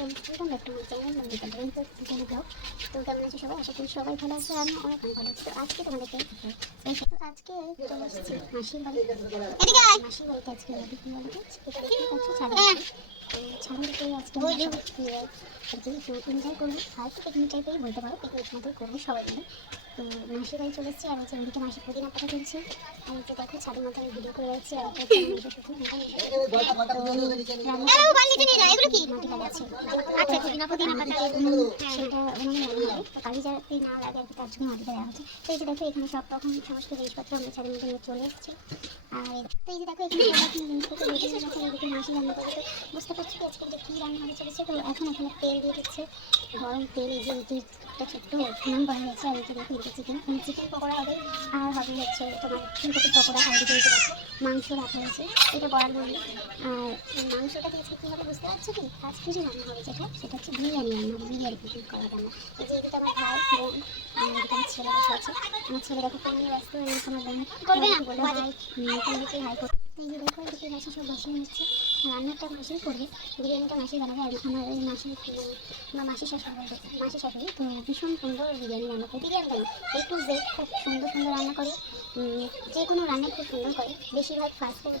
Welcome back to my channel Nandita drawing channel blog তো সবাই আশা করি সবাই ভালো আছে আমি ভালো আজকে আজকে মাসির বাড়ি মাসির বাড়িতে আজকে আজকে একটু বলতে সবাই তো মাসির চলে এসেছি আর হচ্ছে ওদিকে মাসি পুদিনা পাতা তুলছে আর হচ্ছে দেখো ছাদের ভিডিও করে যাচ্ছি আর একটা হচ্ছে মাসি শুধু আচ্ছা পুদিনা পুদিনা পাতা সেটা উনুনে মনে হবে কালি যাতে না লাগে আর কি তার জন্য মাটিটা দেওয়া হচ্ছে তো এই যে দেখো এখানে সব রকম সমস্ত জিনিসপত্র আমরা ছাদের মধ্যে নিয়ে চলে এসেছি আর তো এই যে দেখো এখানে জিনিসপত্র রেডি হয়ে এদিকে মাসি রান্না করবে তো বুঝতে পারছি আজকে কী রান্না হতে চলেছে তো এখন এখানে তেল দিয়ে দিচ্ছে গরম তেল যে এটি একটা ছোট্ট উনুন করা হয়েছে আর এই যে দেখো এদিকে চিকেন চিকেন পকোড়া হবে আর হবে হচ্ছে তোমার ফুলকপির পকোড়া আর এদিকে দেখো মাংস রাখা হয়েছে এটা বড়ার মুরগি আর মাংসটা দিয়েছে কী হবে বুঝতে পারছ কি? যে রান্না হবে যেটা সেটা হচ্ছে বিরিয়ানি রান্না হবে বিরিয়ানি পিকনিক করা রান্না এই যে এদিকে আমার ভাই বোন আর এদিকে আমার ছেলে বসে আছে। আমার ছেলে দেখো ফোন নিয়ে ব্যস্ত এদিকে আমার বোন করবে না? বলে হাই করবে এই যে মাসি সব বসিয়ে নিচ্ছে রান্নাটা মাসিই করবে বিরিয়ানিটা মাসি বানাবে আর আমার ওই মাসি মানে আমার মাসি শাশুড়ি বলতে মাসি শাশুড়ি তো ভীষণ সুন্দর বিরিয়ানি রান্না করে বিরিয়ানি কেন এ টু জেড খুব সুন্দর সুন্দর রান্না করে যে কোনো রান্নাই খুব সুন্দর করে বেশিরভাগ fast food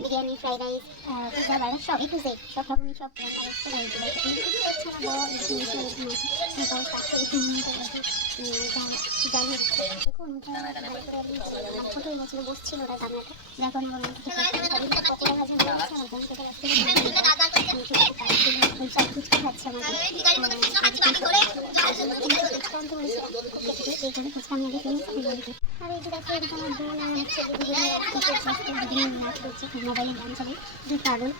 biryani fried rice pizza burger সব এ টু জেড সব রকমই সব রান্না করতে মাসি দেখুন ছোট হয়ে বসছিল ওটা গামলাটা দেখো হয়ে মোবাইলে গান চালাই দুই পাগল